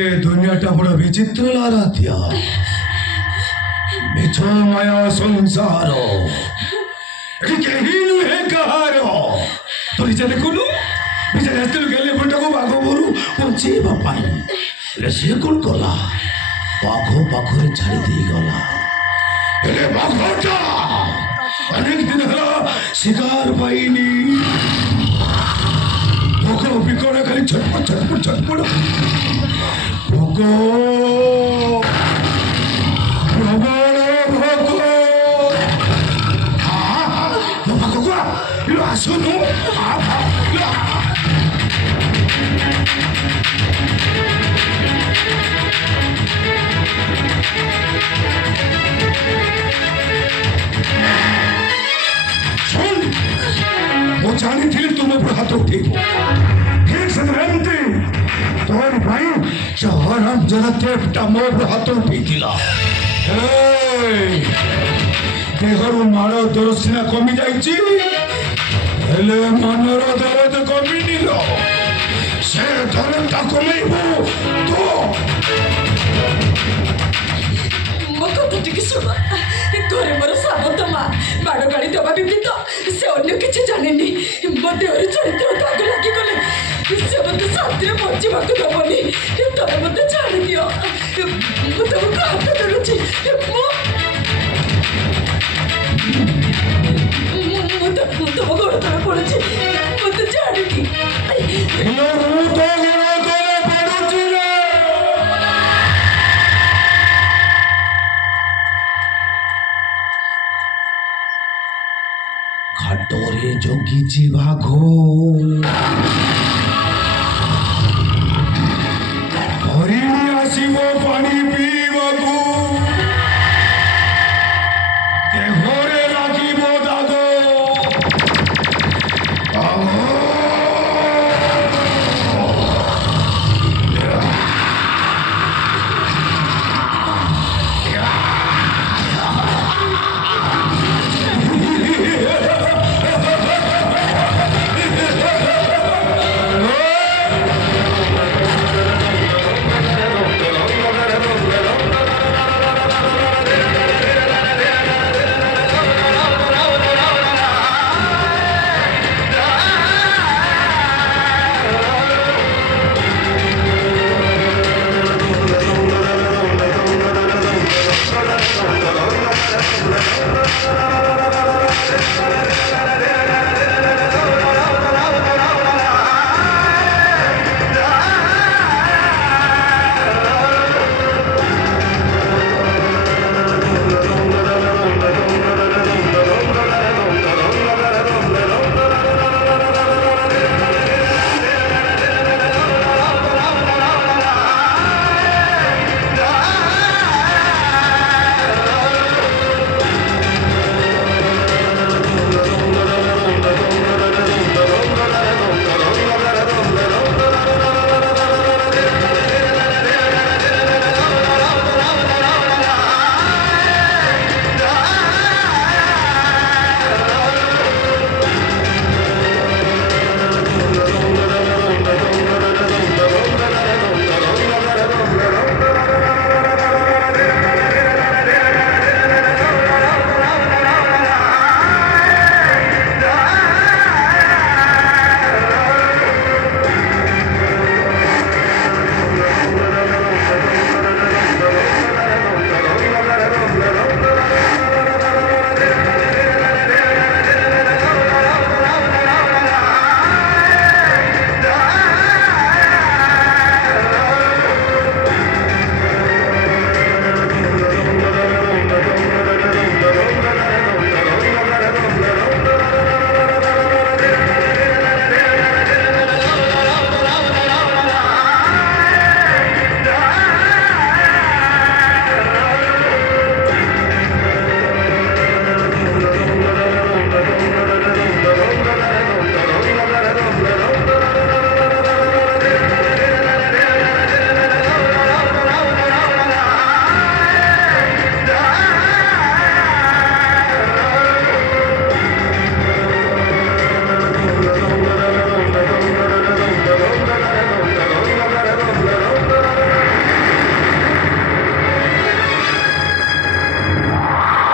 ଏ ଦୁନିଆଟା ବଡ଼ ବିଚିତ୍ର ଲାରାତିଆ ମିଛ ମାୟା ସଂସାର ଏଠି କେହି ନୁହେଁ କାହାର ତୁ ନିଜେ ଦେଖୁନୁ ନିଜେ ଆସିଥିଲୁ ଗେଲି ପେଟକୁ ବାଘ ବୋରୁ ବଞ୍ଚେଇବା ପାଇଁ ହେଲେ ସିଏ କ'ଣ କଲା ବାଘ ପାଖରେ ଛାଡ଼ି ଦେଇଗଲା ହେଲେ ବାଘଟା ଅନେକ ଦିନ ହେଲା ଶିକାର ପାଇନି ଭୋକ ବିକଳ ଖାଲି ଛଟପଟ ଛଟପଟ ଛଟପଟ ଭୋକ ପ୍ରବଳ ଭୋକ ମୋ ପାଖକୁ ଆସୁନୁ ମୁଁ ଜାଣିଥିଲି ତୁମ ଉପରେ ହାତ ଉଠେଇବ ଠିକ ସେମିତି ତୋର ଭାଇ ସେ ହରାମ ଜନତେଟା ମୋ ଉପରେ ହାତ ଉଠେଇଥିଲା ଦେହରୁ ମାଳ ଦରଦ ସିନା କମି ଯାଇଛି ହେଲେ ମନର ଦରଦ କମିନି ସେ ଦରଦଟା କମେଇବ ତୁ ମୋ କଥା ଟିକେ ଶୁଣ ଘରେ ମୋର ସାବତ ମା ବାଡ଼ ଗାଡ଼ି ଦେବା ବ୍ୟତୀତ ସେ ଅନ୍ୟ କିଛି ଜାଣିନି ମୋ ଦେହରେ ଚରିତ୍ର ଦାଗ ଲାଗିଗଲେ ସେ ମୋତେ ଶାନ୍ତିରେ ବଞ୍ଚିବାକୁ ଦେବନି ତମେ ମୋତେ ଛାଡ଼ିଦିଅ ମୁଁ ତମକୁ ହାତ ଧରୁଛି ମୁଁ ତମ ଗୋଡ଼ ତଳେ ପଡ଼ୁଛି ମୋତେ ଛାଡ଼ିକି ଘାଟରେ ଜଗିଛି ବାଘ ହରିଣୀ ଆସିବ ପାଣି